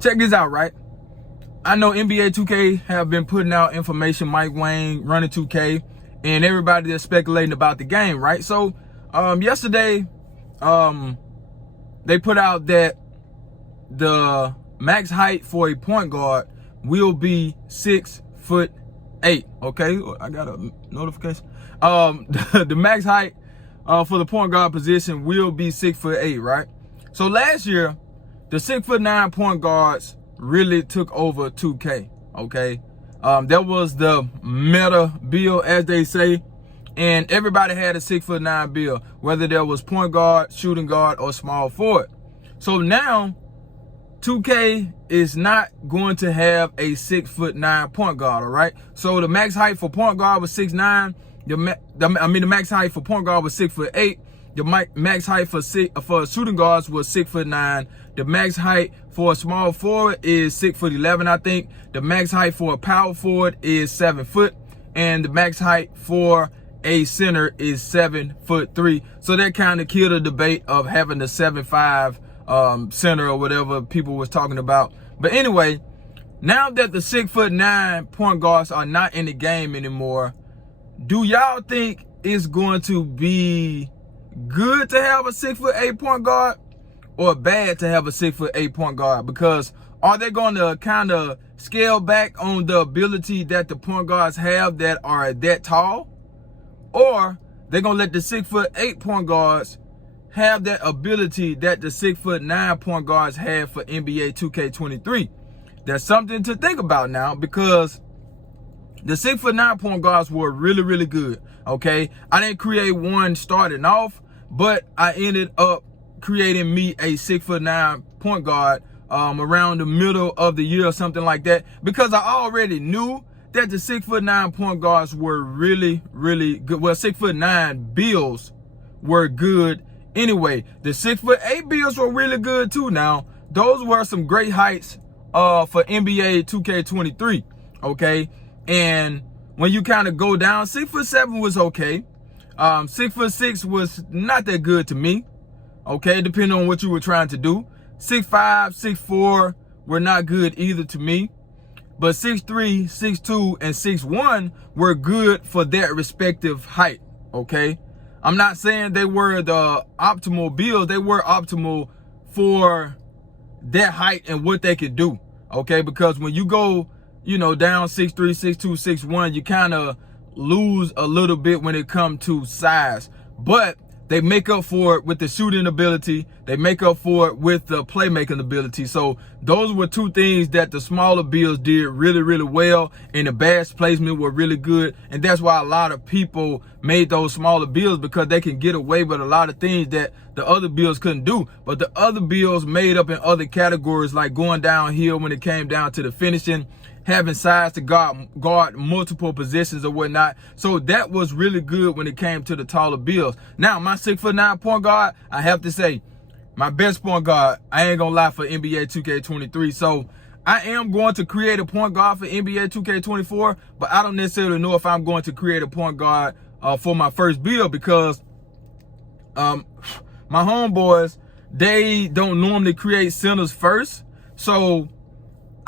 check this out, right? I know NBA 2K have been putting out information, Mike Wang, running 2K, and everybody that's speculating about the game, right? So yesterday, they put out that the max height for a point guard will be 6'8". Okay, I got a notification. The max height for the point guard position will be 6'8", right? So last year, the 6'9" point guards really took over 2K. Okay, that was the meta build, as they say, and everybody had a 6'9" build, whether there was point guard, shooting guard, or small forward. So now 2K is not going to have a 6'9" point guard, all right? So the max height for point guard was 6'9". The max height for point guard was 6'8". The max height for shooting guards was 6'9". The max height for a small forward is 6'11", I think. The max height for a power forward is 7 foot, and the max height for a center is 7'3". So that kind of killed the debate of having the 7'5" center or whatever people was talking about. But anyway, now that the 6'9" point guards are not in the game anymore, do y'all think it's going to be good to have a 6'8" point guard or bad to have a 6'8" point guard? Because are they going to kind of scale back on the ability that the point guards have that are that tall? Or they're going to let the 6'8" point guards have that ability that the 6'9" point guards have for NBA 2K23? That's something to think about now, because the 6'9" point guards were really, really good. Okay, I didn't create one starting off, but I ended up creating me a 6'9" point guard around the middle of the year or something like that, because I already knew that the 6'9" point guards were really, really good. Well, 6'9" builds were good anyway. The 6'8" builds were really good too. Now, those were some great heights for NBA 2K23. Okay, and when you kind of go down, 6'7" was okay. 6'6" was not that good to me. Okay, depending on what you were trying to do. 6'5", 6'4" were not good either to me. But 6'3", 6'2", and 6'1" were good for that respective height. Okay, I'm not saying they were the optimal builds. They were optimal for that height and what they could do. Okay, because when you go, down 6'3", 6'2", 6'1", you kind of lose a little bit when it comes to size. But they make up for it with the shooting ability. They make up for it with the playmaking ability. So those were two things that the smaller builds did really, really well, and the badge placement were really good. And that's why a lot of people made those smaller builds, because they can get away with a lot of things that the other builds couldn't do. But the other builds made up in other categories, like going downhill when it came down to the finishing, having size to guard multiple positions or whatnot. So that was really good when it came to the taller builds. Now, my 6'9" point guard, I have to say, my best point guard, I ain't gonna lie, for NBA 2K23. So I am going to create a point guard for NBA 2K24, but I don't necessarily know if I'm going to create a point guard for my first build, because my homeboys, they don't normally create centers first. So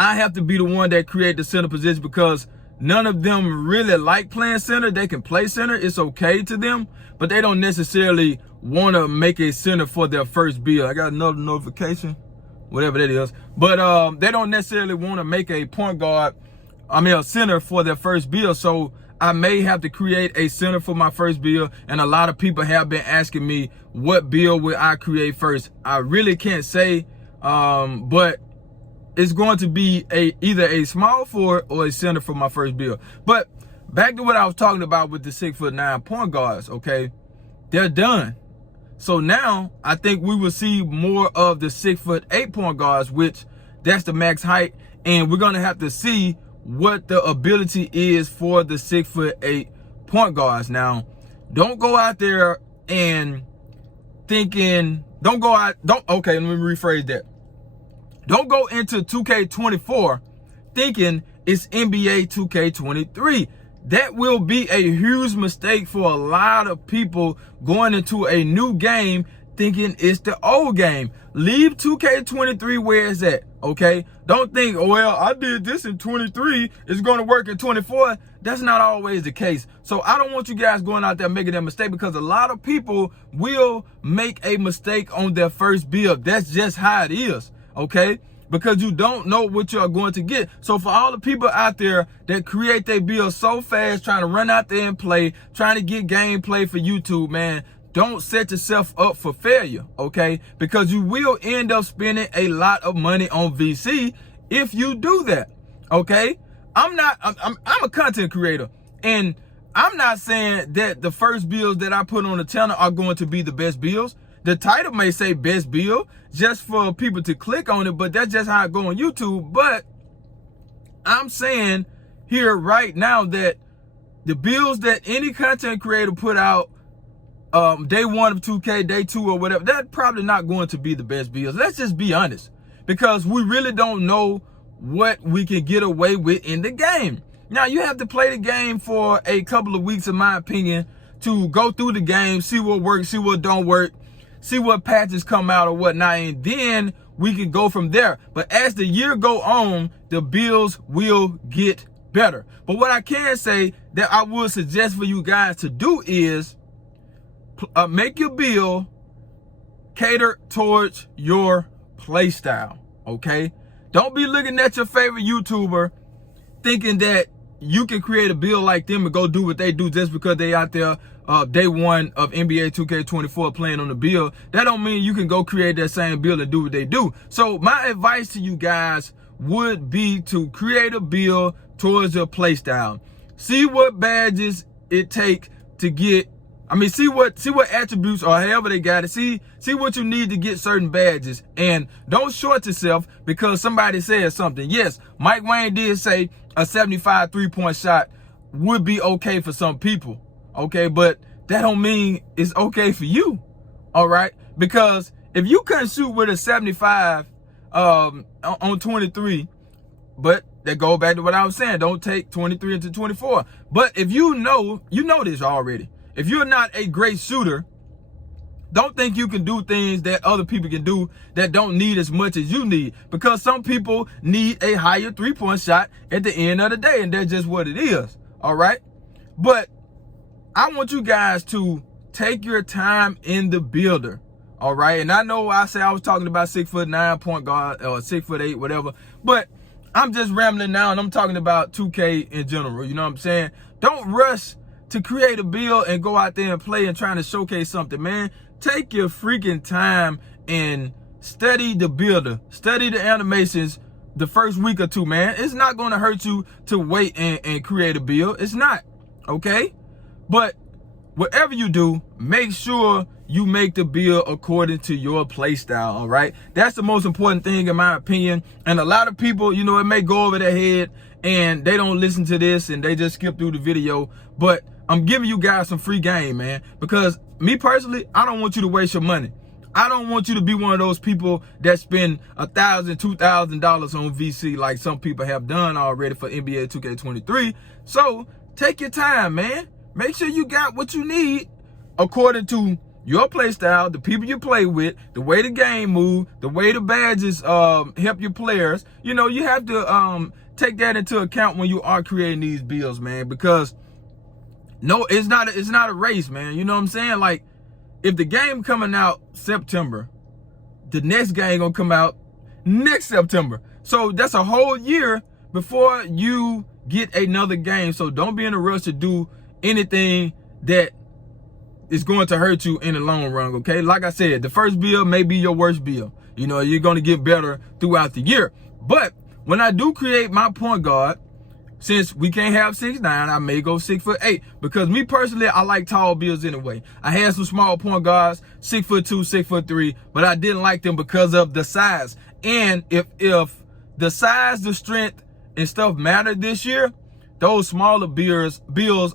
I have to be the one that create the center position, because none of them really like playing center. They can play center, it's okay to them, but they don't necessarily want to make a center for their first build. I got another notification, whatever that is. But they don't necessarily want to make a a center for their first build. So I may have to create a center for my first build. And a lot of people have been asking me, what build will I create first? I really can't say, but it's going to be either a small forward or a center for my first build. But back to what I was talking about with the 6'9" point guards, okay? They're done. So now I think we will see more of the 6'8" point guards, which that's the max height. And we're going to have to see what the ability is for the 6'8" point guards. Now, don't go out there and thinking, okay, let me rephrase that. Don't go into 2K24 thinking it's NBA 2K23. That will be a huge mistake for a lot of people going into a new game thinking it's the old game. Leave 2K23 where it's at, okay? Don't think, oh, well, I did this in 23, it's gonna work in 24. That's not always the case. So I don't want you guys going out there making that mistake, because a lot of people will make a mistake on their first build. That's just how it is, okay? Because you don't know what you are going to get. So for all the people out there that create their build so fast, trying to run out there and play, trying to get gameplay for YouTube, man, don't set yourself up for failure, okay? Because you will end up spending a lot of money on VC if you do that, okay? I'm a content creator, and I'm not saying that the first builds that I put on the channel are going to be the best builds. The title may say best build just for people to click on it, but that's just how it go on YouTube. But I'm saying here right now that the builds that any content creator put out day 1 of 2K, day 2 or whatever, that's probably not going to be the best builds. Let's just be honest, because we really don't know what we can get away with in the game. Now, you have to play the game for a couple of weeks, in my opinion, to go through the game, see what works, see what don't work, see what patches come out or whatnot, and then we can go from there. But as the year go on, the builds will get better. But what I can say that I would suggest for you guys to do is make your build cater towards your play style, okay? Don't be looking at your favorite YouTuber thinking that you can create a build like them and go do what they do just because they out there day 1 of NBA 2K24 playing on the build. That don't mean you can go create that same build and do what they do. So my advice to you guys would be to create a build towards your play style. See what badges it take to get, see what attributes or however they got it. See what you need to get certain badges, and don't short yourself because somebody said something. Yes, Mike Wayne did say a 75 3-point shot would be okay for some people, okay, but that don't mean it's okay for you, all right? Because if you couldn't shoot with a 75 on 23, but that go back to what I was saying, don't take 23 into 24. But if you know this already. If you're not a great shooter, don't think you can do things that other people can do that don't need as much as you need, because some people need a higher 3-point shot at the end of the day, and that's just what it is, all right? But I want you guys to take your time in the builder, all right? And I know I was talking about 6'9" point guard or 6'8", whatever, but I'm just rambling now, and I'm talking about 2K in general, you know what I'm saying? Don't rush to create a build and go out there and play and trying to showcase something, man. Take your freaking time and study the builder, study the animations the first week or two, man. It's not going to hurt you to wait and create a build. It's not, okay? But whatever you do, make sure you make the build according to your play style, all right? That's the most important thing in my opinion. And a lot of people, you know, it may go over their head and they don't listen to this and they just skip through the video. But I'm giving you guys some free game, man, because me personally, I don't want you to waste your money. I don't want you to be one of those people that spend $1,000, $2,000 on VC like some people have done already for NBA 2K23. So take your time, man. Make sure you got what you need according to your play style, the people you play with, the way the game move, the way the badges help your players. You know, you have to take that into account when you are creating these builds, man, because no, it's not a race, man. You know what I'm saying? Like, if the game coming out September, the next game gonna come out next September. So that's a whole year before you get another game. So don't be in a rush to do anything that is going to hurt you in the long run, okay? Like I said, the first build may be your worst build. You know, you're gonna get better throughout the year. But when I do create my point guard, since we can't have 6'9", I may go 6'8", because me personally, I like tall builds anyway. I had some small point guards, 6'2", 6'3", but I didn't like them because of the size. And if the size, the strength, and stuff matter this year, those smaller builds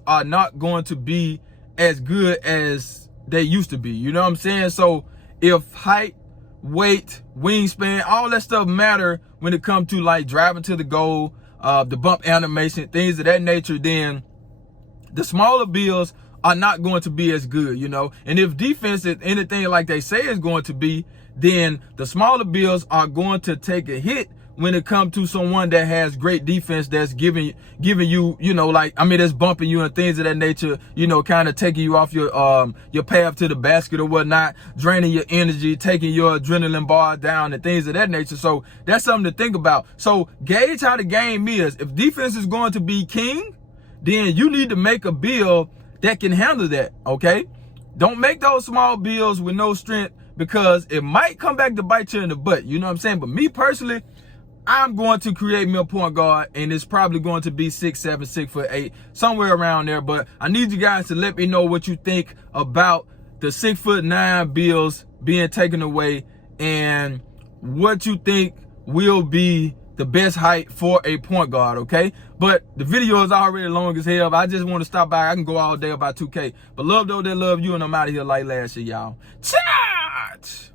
are not going to be as good as they used to be. You know what I'm saying? So if height, weight, wingspan, all that stuff matter when it comes to like driving to the goal, the bump animation, things of that nature, then the smaller builds are not going to be as good, you know. And if defense is anything like they say is going to be, then the smaller bills are going to take a hit when it comes to someone that has great defense, that's giving you, you know, like, I mean, that's bumping you and things of that nature, you know, kind of taking you off your path to the basket or whatnot, draining your energy, taking your adrenaline bar down and things of that nature. So that's something to think about. So gauge how the game is. If defense is going to be king, then you need to make a bill that can handle that, okay? Don't make those small bills with no strength, because it might come back to bite you in the butt, you know what I'm saying? But me personally, I'm going to create me a point guard, and it's probably going to be 6'7", 6'8", somewhere around there. But I need you guys to let me know what you think about the 6'9" bills being taken away, and what you think will be the best height for a point guard, okay? But the video is already long as hell. I just want to stop by. I can go all day about 2K. But love though, they love you, and I'm out of here like last year, y'all. Charge!